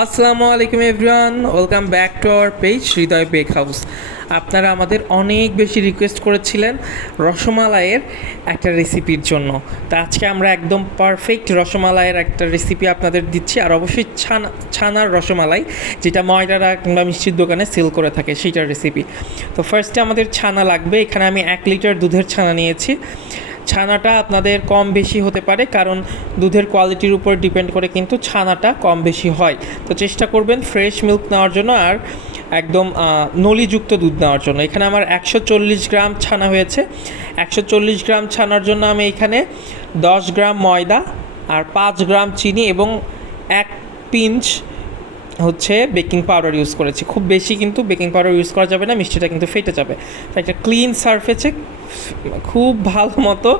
আসসালামু আলাইকুম everyone, welcome back to our page Hriday bake house আপনারা আমাদের অনেক বেশি রিকোয়েস্ট করেছিলেন রসমালাইয়ের একটা রেসিপির জন্য। তা আজকে আমরা একদম পারফেক্ট রসমালাইয়ের একটা রেসিপি আপনাদের দিচ্ছি, আর অবশ্যই ছানা, ছানার রসমালাই, যেটা ময়দারা কিংবা মিষ্টির দোকানে সেল করে থাকে সেইটার রেসিপি তো ফার্স্টে আমাদের ছানা লাগবে, এখানে আমি এক লিটার দুধের ছানা নিয়েছি। ছানাটা আপনাদের কম বেশি হতে পারে, কারণ দুধের কোয়ালিটির উপর ডিপেন্ড করে কিন্তু ছানাটা কম বেশি হয়। তো চেষ্টা করবেন ফ্রেশ মিল্ক নেওয়ার জন্য আর একদম নলিযুক্ত দুধ নেওয়ার জন্য। এখানে আমার একশো চল্লিশ গ্রাম ছানা হয়েছে। একশো চল্লিশ গ্রাম ছানার জন্য আমি এখানে দশ গ্রাম ময়দা আর পাঁচ গ্রাম চিনি এবং এক পিঞ্চ হচ্ছে বেকিং পাউডার ইউজ করেছি। খুব বেশি কিন্তু বেকিং পাউডার ইউজ করা যাবে না, মিষ্টিটা কিন্তু ফেটে যাবে। তো একটা ক্লিন সারফেসে খুব ভালো মতো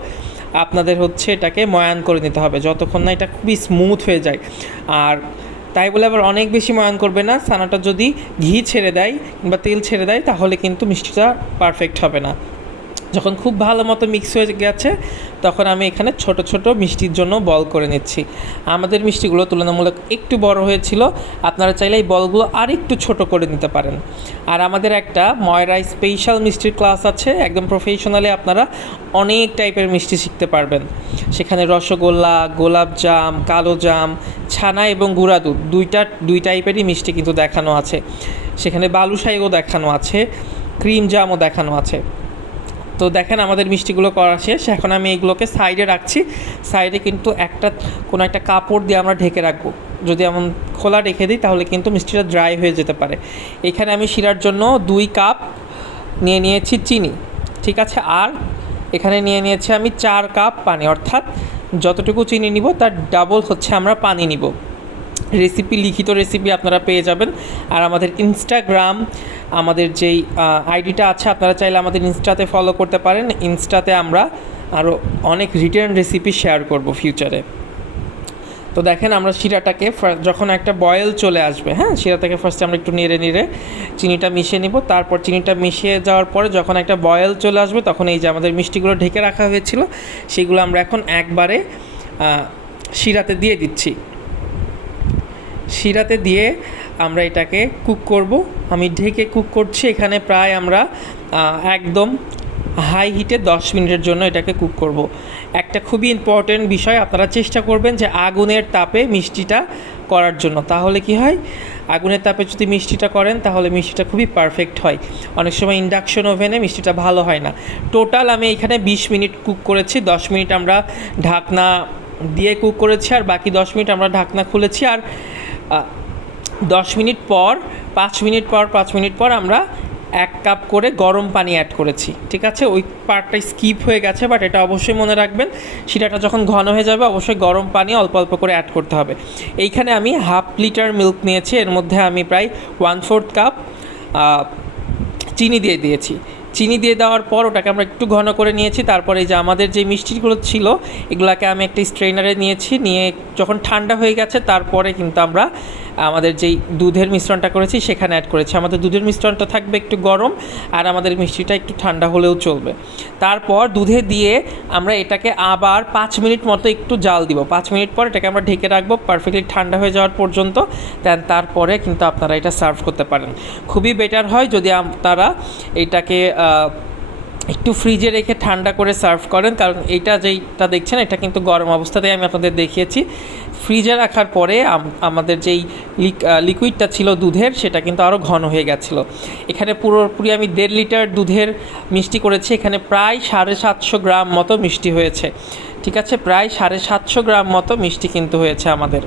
আপনাদের হচ্ছে এটাকে ময়ান করে নিতে হবে, যতক্ষণ না এটা খুবই স্মুথ হয়ে যায়। আর তাই বলে আবার অনেক বেশি ময়ান করবে না, ছানাটা যদি ঘি ছেড়ে দেয় কিংবা তেল ছেড়ে দেয়, তাহলে কিন্তু মিষ্টিটা পারফেক্ট হবে না। যখন খুব ভালো মতো মিক্স হয়ে গেছে, তখন আমি এখানে ছোট ছোট মিষ্টির জন্য বল করে নিচ্ছি। আমাদের মিষ্টিগুলো তুলনামূলক একটু বড় হয়েছিল, আপনারা চাইলে এই বলগুলো আর একটু ছোট করে নিতে পারেন। আর আমাদের একটা ময়রাই স্পেশাল মিষ্টির ক্লাস আছে, একদম প্রফেশনালি আপনারা অনেক টাইপের মিষ্টি শিখতে পারবেন। সেখানে রসগোল্লা, গোলাপ জাম, কালো জাম, ছানা এবং গুঁড়া দুধ, দুইটা, দুই টাইপেরই মিষ্টি কিন্তু দেখানো আছে। সেখানে বালুশাইও দেখানো আছে, ক্রিম জামও দেখানো আছে। তো দেখেন আমাদের মিষ্টিগুলো করা শেষ। এখন আমি এগুলোকে সাইডে রাখছি। সাইডে কিন্তু একটা, কোনো একটা কাপড় দিয়ে আমরা ঢেকে রাখব। যদি এমন খোলা রেখে দিই, তাহলে কিন্তু মিষ্টিটা ড্রাই হয়ে যেতে পারে। এখানে আমি শিরার জন্য দুই কাপ নিয়ে নিয়েছি চিনি, ঠিক আছে? আর এখানে নিয়ে নিয়েছি আমি চার কাপ পানি। অর্থাৎ যতটুকু চিনি নিব, তার ডাবল হচ্ছে আমরা পানি নিব। রেসিপি লিখিত রেসিপি আপনারা পেয়ে যাবেন। আর আমাদের ইনস্টাগ্রাম আমাদের যেই আইডিটা আছে, আপনারা চাইলে আমাদের ইনস্টাতে ফলো করতে পারেন। ইনস্টাতে আমরা আরও অনেক রিটার্ন রেসিপি শেয়ার করব ফিউচারে তো দেখেন আমরা শিরাটাকে যখন একটা বয়েল চলে আসবে হ্যাঁ শিরাটাকে ফার্স্টে আমরা একটু নেড়ে নেড়ে চিনিটা মিশিয়ে নিব। তারপর চিনিটা মিশিয়ে যাওয়ার পরে যখন একটা বয়েল চলে আসবে, তখন এই যে আমাদের মিষ্টিগুলো ঢেকে রাখা হয়েছিল, সেগুলো আমরা এখন একবারে শিরাতে দিয়ে দিচ্ছি। শিরাতে দিয়ে আমরা এটাকে কুক করব। আমি ঢেকে কুক করছি, এখানে প্রায় আমরা একদম হাই হিটে দশ মিনিটের জন্য এটাকে কুক করব। একটা খুবই ইম্পর্টেন্ট বিষয়, আপনারা চেষ্টা করবেন যে আগুনের তাপে মিষ্টিটা করার জন্য। তাহলে কি হয়? আগুনের তাপে যদি মিষ্টিটা করেন, তাহলে মিষ্টিটা খুবই পারফেক্ট হয়। অনেক সময় ইন্ডাকশন ওভেনে মিষ্টিটা ভালো হয় না। টোটাল আমি এখানে বিশ মিনিট কুক করেছি, দশ মিনিট আমরা ঢাকনা দিয়ে কুক করেছি, আর বাকি দশ মিনিট আমরা ঢাকনা খুলেছি। আর দশ মিনিট পর, পাঁচ মিনিট পর, পাঁচ মিনিট পর আমরা এক কাপ করে গরম পানি অ্যাড করেছি। ঠিক আছে? ওই পার্টটা স্কিপ হয়ে গেছে বাট এটা অবশ্যই মনে রাখবেন শিরাটা যখন ঘন হয়ে যাবে, অবশ্যই গরম পানি অল্প অল্প করে অ্যাড করতে হবে। এইখানে আমি হাফ লিটার মিল্ক নিয়েছি, এর মধ্যে আমি প্রায় ওয়ান ফোর্থ কাপ চিনি দিয়ে দিয়েছি। চিনি দিয়ে দেওয়ার পর ওটাকে আমরা একটু ঘন করে নিয়েছি। তারপরে যে আমাদের যে মিষ্টিগুলো ছিল, এগুলাকে আমি একটা স্ট্রেনারে নিয়েছি। নিয়ে যখন ঠান্ডা হয়ে গেছে, তারপরে কিন্তু আমরা আমাদের যেই দুধের মিশ্রণটা করেছি, সেখানে অ্যাড করেছি। আমাদের দুধের মিশ্রণটা থাকবে একটু গরম আর আমাদের মিষ্টিটা একটু ঠান্ডা হলেও চলবে। তারপর দুধে দিয়ে আমরা এটাকে আবার পাঁচ মিনিট মতো একটু জাল দিব। পাঁচ মিনিট পর এটাকে আমরা ঢেকে রাখব পারফেক্টলি ঠান্ডা হয়ে যাওয়ার পর্যন্ত। দেন তারপরে কিন্তু আপনারা এটা সার্ভ করতে পারেন। খুবই বেটার হয় যদি আপনারা এটাকে একটু ফ্রিজে রেখে ঠান্ডা করে সার্ভ করেন। কারণ এইটা যেইটা দেখছেন, এটা কিন্তু গরম অবস্থাতেই আমি আপনাদের দেখিয়েছি। ফ্রিজে রাখার পরে আম- আমাদের যেই লিকুইডটা ছিল দুধের, সেটা কিন্তু আরও ঘন হয়ে গেছিল। এখানে পুরোপুরি আমি দেড় লিটার দুধের মিষ্টি করেছি। এখানে প্রায় সাড়ে সাতশো গ্রাম মতো মিষ্টি হয়েছে। ঠিক আছে, প্রায় সাড়ে সাতশো গ্রাম মতো মিষ্টি কিন্তু হয়েছে আমাদের।